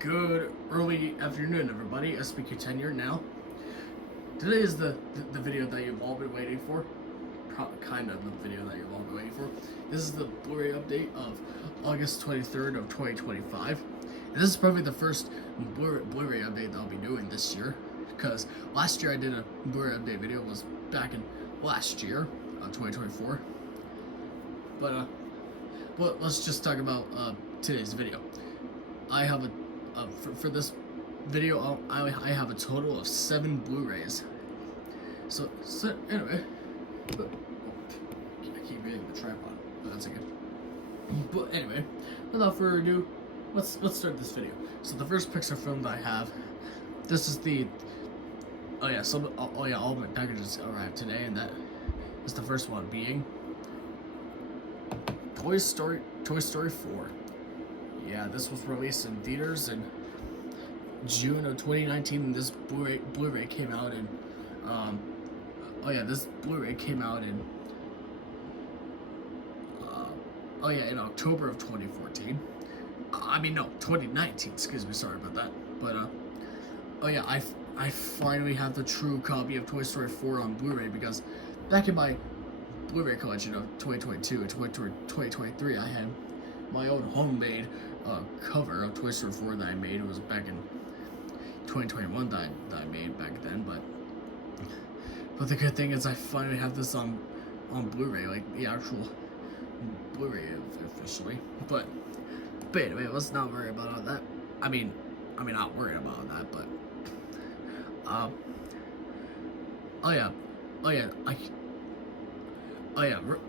Good early afternoon, everybody. SPQ10 here now. Today is the video that you've all been waiting for. Kind of the video that you've all been waiting for. This is the Blu-ray update of August 23rd of 2025. And this is probably the first Blu-ray update that I'll be doing this year. Because last year I did a Blu-ray update video, was back in last year, 2024. But let's just talk about today's video. I have for this video, I have a total of 7 Blu-rays. So anyway, I keep hitting the tripod, but that's okay. But anyway, without further ado, let's start this video. So the first Pixar film that I have, this is the all my packages arrived today, and that is the first one being Toy Story 4. Yeah, this was released in theaters in June of 2019, and this Blu-ray came out in this Blu-ray came out in in October of 2014. I mean, no, 2019, excuse me, sorry about that. But I finally have the true copy of Toy Story 4 on Blu-ray, because back in my Blu-ray collection of 2022 and 2023, I had my own homemade cover of Toy Story 4 that I made. It was back in 2021 that I made back then, but the good thing is I finally have this on Blu-ray, like the actual Blu-ray officially. But anyway, let's not worry about all that. I mean not worried about that, but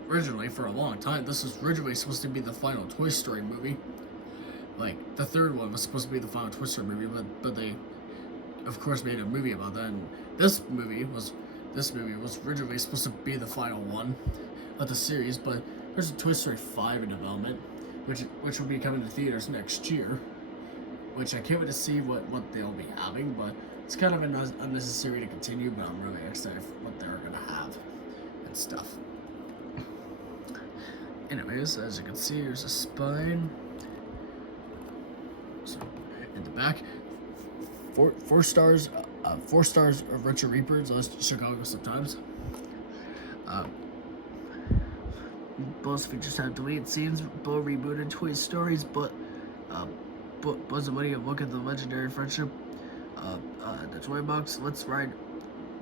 originally, for a long time, this was originally supposed to be the final Toy Story movie. Like, the third one was supposed to be the final Toy Story movie, but they, of course, made a movie about that. And this movie was originally supposed to be the final one of the series, but there's a Toy Story 5 in development, which will be coming to theaters next year. Which I can't wait to see what they'll be having, but it's kind of unnecessary to continue. But I'm really excited for what they're gonna have and stuff. Anyways, as you can see, here's a spine. So in the back, four stars of Richard Reapers, Chicago sometimes. Both features have deleted scenes, both rebooted Toy Stories, but Buzz and Woody, a look at the legendary friendship. The toy box. Let's ride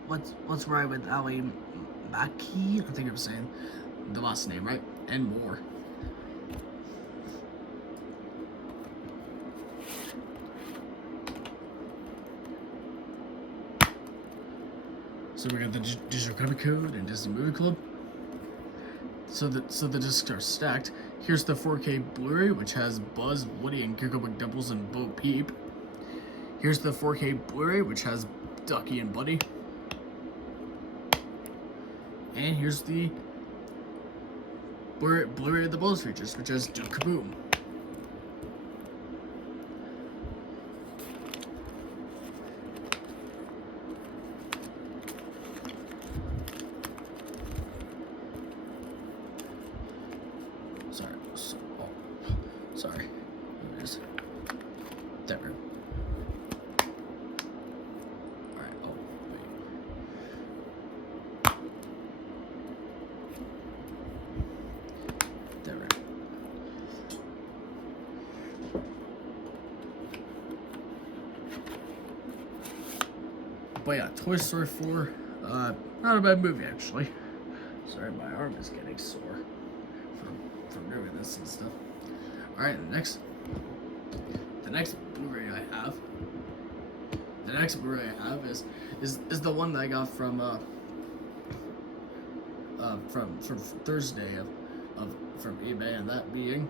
with Ali Maki. I think I'm saying the last name right, and more. So we got the digital copy code and Disney Movie Club. So the discs are stacked. Here's the 4K Blu-ray, which has Buzz, Woody, and Giggle McDoubles and Bo Peep. Here's the 4K Blu-ray, which has Ducky and Buddy. And here's the Blu-ray of the bonus features, which has Jump Kaboom. Sorry. There it is. There. Alright, oh, wait. There. But yeah, Toy Story 4, not a bad movie, actually. Sorry, my arm is getting sore from doing this and stuff. Alright, the next Blu-ray I have. The next Blu-ray I have is the one that I got from Thursday from eBay, and that being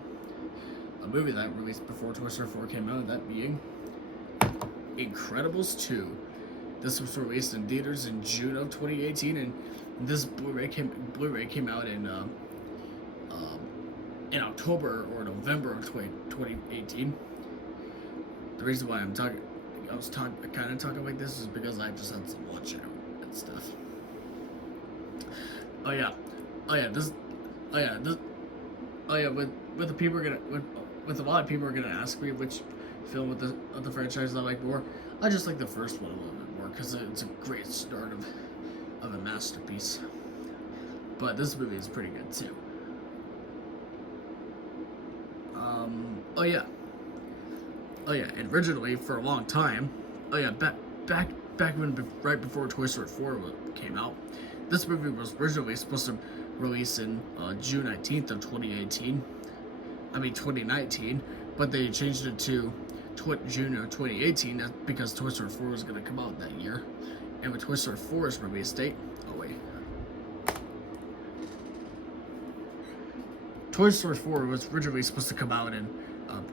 a movie that released before Toy Story 4 came out, that being Incredibles 2. This was released in theaters in June of 2018, and this Blu-ray came out in October or November of 2018. The reason why I was kind of talking like this is because I just had some lunch and stuff. with the people with a lot of people are gonna ask me which film of the franchise I like more. I just like the first one a little bit more because it's a great start of a masterpiece. But this movie is pretty good too. Oh yeah. Oh yeah, and originally for a long time, oh yeah, back when right before Toy Story 4 came out, this movie was originally supposed to release in June 19th of 2018. I mean 2019, but they changed it to June of 2018 because Toy Story 4 was going to come out that year, and with Toy Story 4's release date, oh wait, Toy Story 4 was originally supposed to come out in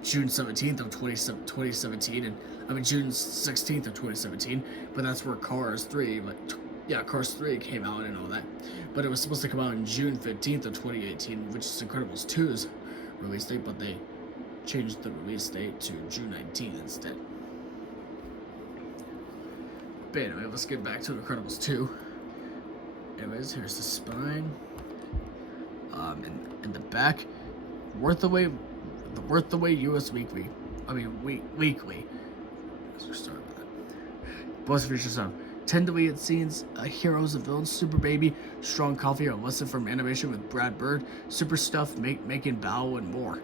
June 17th of 2017, and I mean June 16th of 2017, but that's where Cars 3, Cars 3 came out and all that. But it was supposed to come out in June 15th of 2018, which is Incredibles 2's release date, but they changed the release date to June 19th instead. But anyway, let's get back to Incredibles 2. Anyways, here's the spine. In the back, Worth the Way US Weekly. Weekly. Let's start with that. Bonus features have 10 deleted scenes, Heroes and Villains, Super Baby, Strong Coffee, a lesson from animation with Brad Bird, Super Stuff, Making Bow, and more.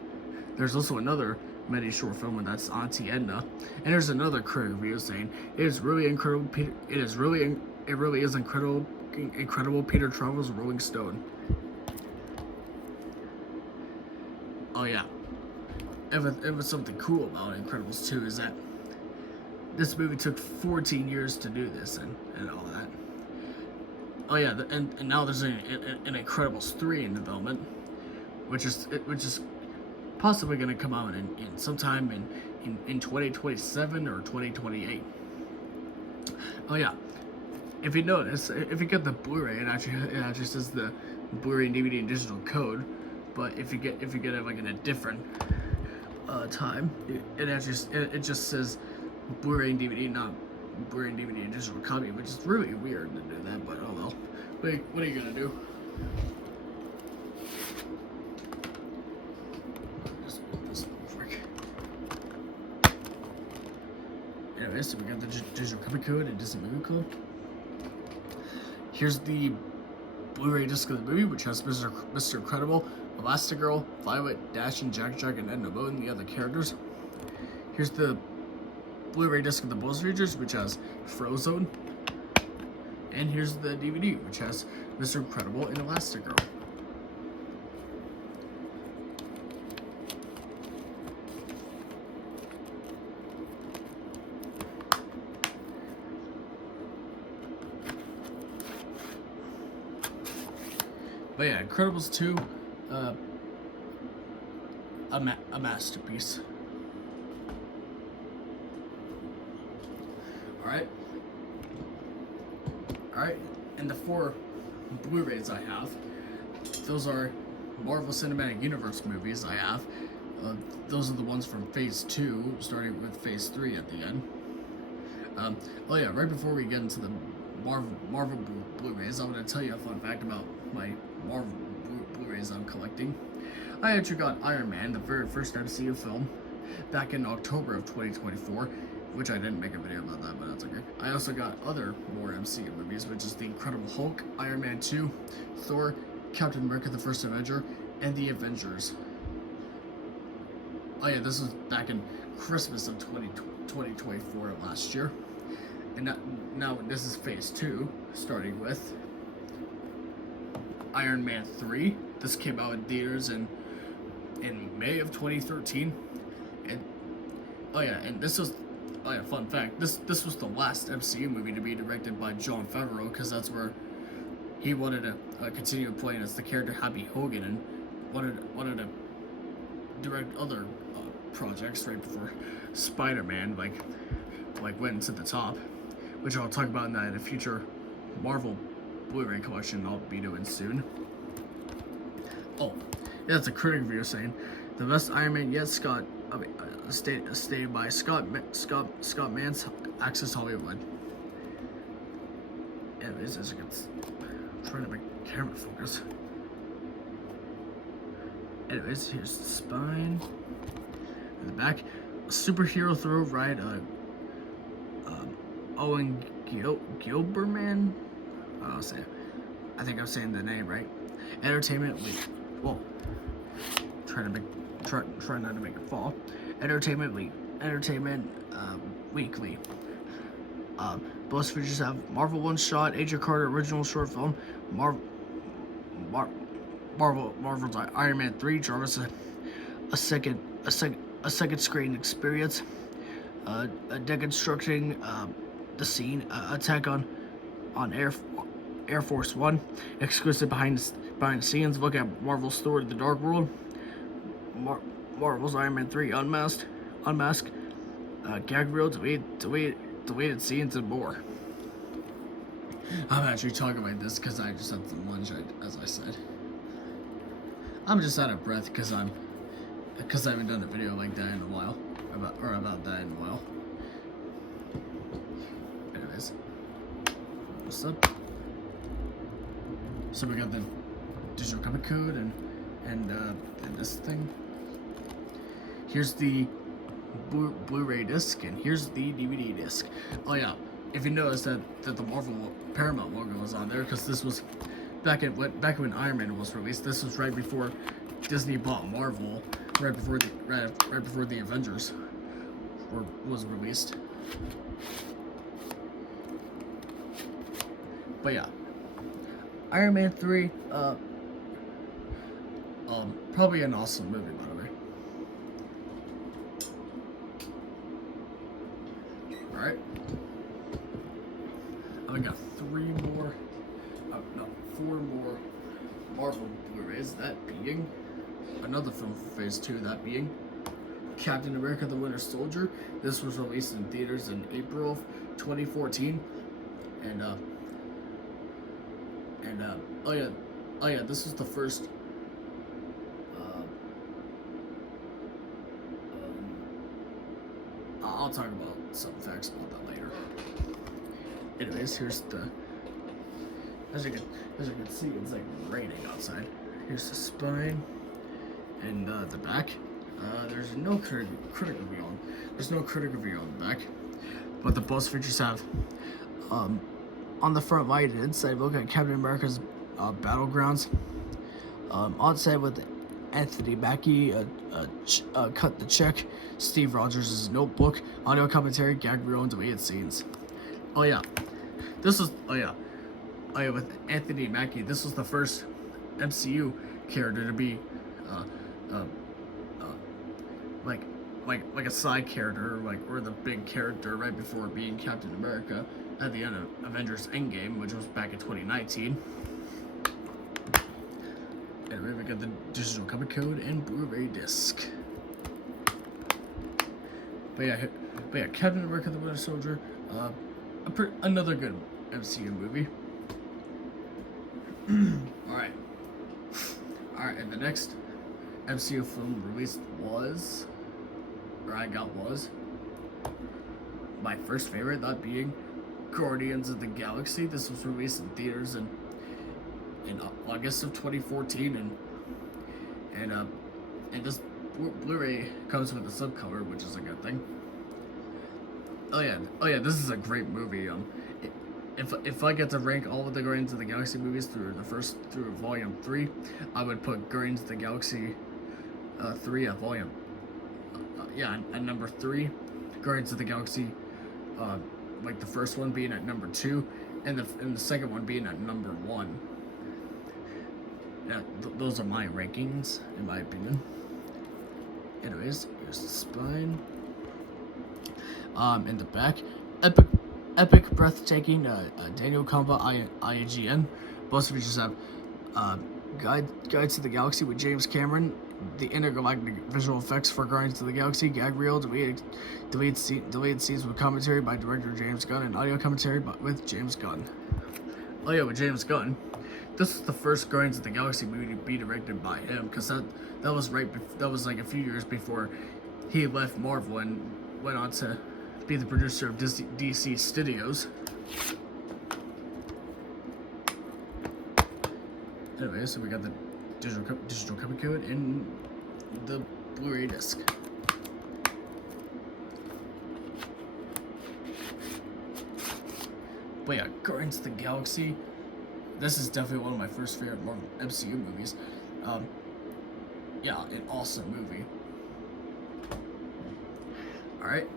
There's also another mini short film, and that's Auntie Edna. And there's another critic review saying it is really incredible. It really is incredible. Peter Travel's Rolling Stone. Oh yeah. It was something cool about Incredibles 2 is that this movie took 14 years to do this and all that. Oh yeah, and now there's an Incredibles 3 in development, which is possibly going to come out in sometime in 2027 or 2028. Oh yeah, if you notice, if you get the Blu-ray, it actually says the Blu-ray and DVD and digital code. But if you get it like in a different time, it just says Blu-ray and DVD, not Blu-ray and DVD and digital copy, which is really weird to do that. But oh well. What are you gonna do? Just move this real quick. Anyway, so we got the digital copy code and disc movie code. Here's the Blu-ray disc of the movie, which has Mr. Incredible, Elastigirl, Violet, Dash, and Jack, and Edna Mode, and the other characters. Here's the Blu-ray disc of the bonus features, which has Frozone. And here's the DVD, which has Mr. Incredible and Elastigirl. But yeah, Incredibles 2, a masterpiece. Alright, and the 4 Blu-rays I have, those are Marvel Cinematic Universe movies I have. Those are the ones from Phase 2, starting with Phase 3 at the end. Oh yeah, right before we get into the Marvel Blu-rays, I'm going to tell you a fun fact about my Marvel Blu-rays I'm collecting. I actually got Iron Man, the very first MCU film, back in October of 2024, which I didn't make a video about that, but that's okay. I also got other more MCU movies, which is The Incredible Hulk, Iron Man 2, Thor, Captain America the First Avenger, and The Avengers. Oh yeah, this was back in Christmas of 2024 last year. And now this is Phase 2, starting with Iron Man 3. This came out in theaters in May of 2013. And oh yeah, and this was, oh yeah, fun fact, this was the last MCU movie to be directed by Jon Favreau, because that's where he wanted to continue playing as the character Happy Hogan, and wanted to direct other projects right before Spider-Man like went into the top, which I'll talk about in a future Marvel Blu-ray collection I'll be doing soon. Oh, yeah, that's a critic review saying the best Iron Man yet. Stated by Scott Mans, Access Hollywood. Anyways, as you can see, I'm trying to make camera focus. Anyways, here's the spine. In the back, a superhero thrill ride. Owen Gilberman. I'll say it. I think I'm saying the name right. Entertainment Week. Whoa. Try not to make it fall. Entertainment Week. Entertainment Weekly. Both features have Marvel One Shot, Agent Carter original short film, Marvel's Iron Man 3, Jarvis a second screen experience, deconstructing the scene, attack on Air Force One, exclusive behind the scenes. Look at Marvel's Thor: The Dark World, Marvel's Iron Man 3 Unmasked, gag reel, deleted scenes, and more. I'm actually talking about this because I just had some lunch, as I said. I'm just out of breath because I haven't done a video like that in a while, about that in a while. Anyways, what's up? So we got the digital comic code and this thing. Here's the Blu-ray disc, and here's the DVD disc. Oh yeah, if you notice that the Marvel Paramount logo was on there, because this was back when Iron Man was released. This was right before Disney bought Marvel, right before the Avengers was released. But yeah, Iron Man 3, probably an awesome movie, by the way. Alright. I got four more Marvel Blu-rays, that being another film for Phase 2, that being Captain America the Winter Soldier. This was released in theaters in April of 2014. Oh yeah, this was the first I'll talk about some facts about that later. Anyways, here's the, as you can see, it's like raining outside. Here's the spine and the back. There's no critical review on the back, but the both features have on the front right and inside. Look at Captain America's Battlegrounds. On set with Anthony Mackie, Cut the Check, Steve Rogers' Notebook, audio commentary, gag reel, and deleted scenes. With Anthony Mackie, this was the first MCU character to be like a side character, or the big character right before being Captain America at the end of Avengers Endgame, which was back in 2019. Anyway, we got the digital comic code and Blu-ray disc. But yeah, Captain America the Winter Soldier, another good MCU movie. Alright, and the next MCU film released was my first favorite, that being Guardians of the Galaxy. This was released in theaters in August of 2014, and this Blu-ray comes with a subcover, which is a good thing. Oh yeah, this is a great movie. If I get to rank all of the Guardians of the Galaxy movies through Volume 3, I would put Guardians of the Galaxy 3 at Volume. At number 3, Guardians of the Galaxy, like the first one being at number 2, and the second one being at number 1. Yeah, those are my rankings, in my opinion. Anyways, here's the spine. In the back, epic, breathtaking, Daniel Comba, IGN. Both features have Guides to the Galaxy with James Cameron, the intergalactic visual effects for Guardians of the Galaxy, gag reel, deleted scenes with commentary by director James Gunn, and audio commentary with James Gunn. Oh yeah, with James Gunn. This is the first Guardians of the Galaxy movie to be directed by him, because that was like a few years before he left Marvel and went on to be the producer of DC Studios. Anyway, so we got the digital comic code and the Blu-ray disc. But yeah, Guardians of the Galaxy. This is definitely one of my first favorite Marvel MCU movies. Yeah, an awesome movie. All right,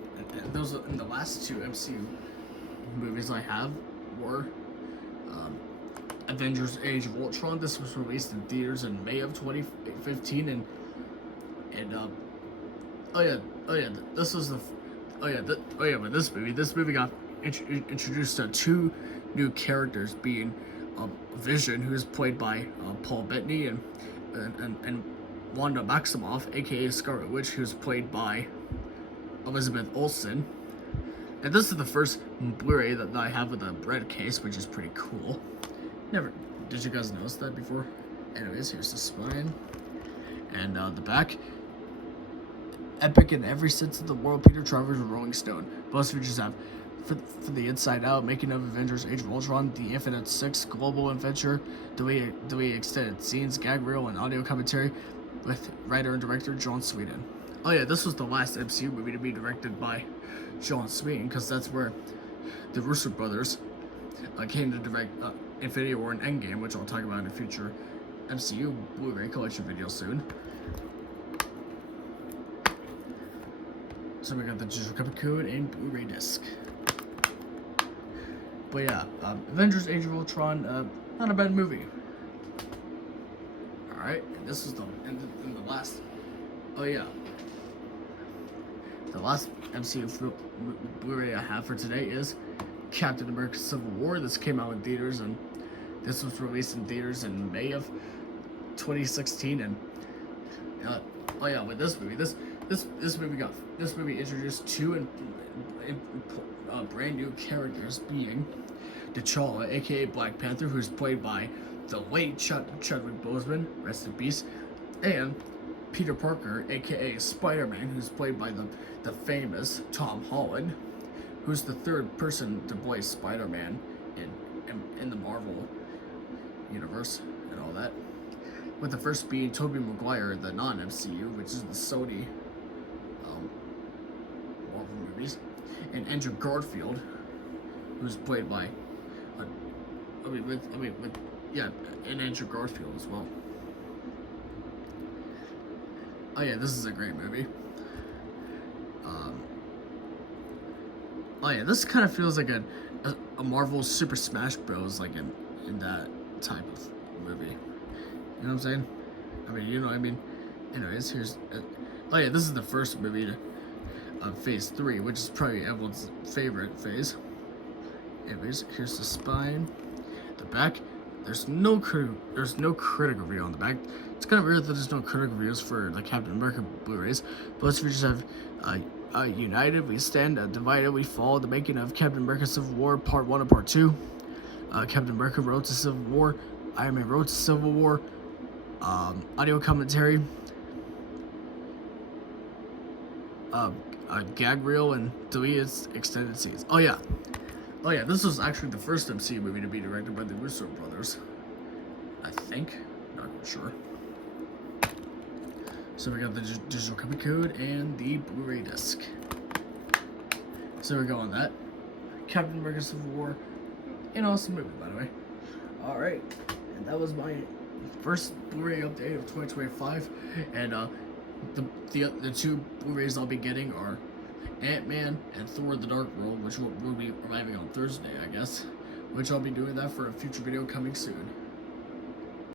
and those and the last two MCU movies I have were Avengers: Age of Ultron. This was released in theaters in May of 2015, and oh yeah, this was the but this movie got introduced to two new characters, being Vision, who is played by Paul Bettany, and Wanda Maximoff, aka Scarlet Witch, who's played by Elizabeth Olsen. And this is the first Blu-ray that I have with a red case, which is pretty cool. Never did you guys notice that before? Anyways, here's the spine and the back. Epic in every sense of the world, Peter Travers and Rolling Stone. Both features have for the Inside Out, Making of Avengers: Age of Ultron, The Infinite Six, Global Adventure, Dewey Extended Scenes, Gag Reel, and audio commentary with writer and director Joss Whedon. Oh yeah, this was the last MCU movie to be directed by Joss Whedon, because that's where the Russo brothers came to direct Infinity War and Endgame, which I'll talk about in a future MCU Blu-ray collection video soon. So we got the digital copy code and Blu-ray disc. But yeah, Avengers: Age of Ultron, not a bad movie. All right, and this is the last. Oh yeah, the last MCU Blu-ray I have for today is Captain America: Civil War. This came out in theaters, and this was released in theaters in May of 2016. And oh yeah, with this movie, this movie introduced two brand new characters, being T'Challa, aka Black Panther, who's played by the late Chadwick Boseman, rest in peace, and Peter Parker, aka Spider-Man, who's played by the famous Tom Holland, who's the third person to play Spider-Man in the Marvel universe and all that. With the first being Tobey Maguire, the non-MCU, which is the Sony Marvel movies, and Andrew Garfield, who's played by and Andrew Garfield as well. Oh yeah, this is a great movie. Oh yeah, this kind of feels like a Marvel Super Smash Bros. Like in that type of movie. You know what I'm saying? I mean, you know what I mean? Anyways, here's oh yeah, this is the first movie to Phase 3, which is probably everyone's favorite phase. Anyways, here's the spine, the back. There's no critical review on the back. It's kind of weird that there's no critical reviews for the Captain America Blu-rays. Both features have United We Stand, Divided We Fall, The Making of Captain America: Civil War, Part 1 and Part 2, Captain America: Road to Civil War, Iron Man: Road to Civil War, audio commentary, a gag reel, and deleted extended scenes. Oh yeah, this was actually the first MCU movie to be directed by the Russo brothers, I think. Not sure. So we got the digital copy code and the Blu-ray disc. So we go on that. Captain America: Civil War, an awesome movie, by the way. All right, and that was my first Blu-ray update of 2025, and the two Blu-rays I'll be getting are Ant-Man and Thor: The Dark World, which will be arriving on Thursday, I guess, which I'll be doing that for a future video coming soon.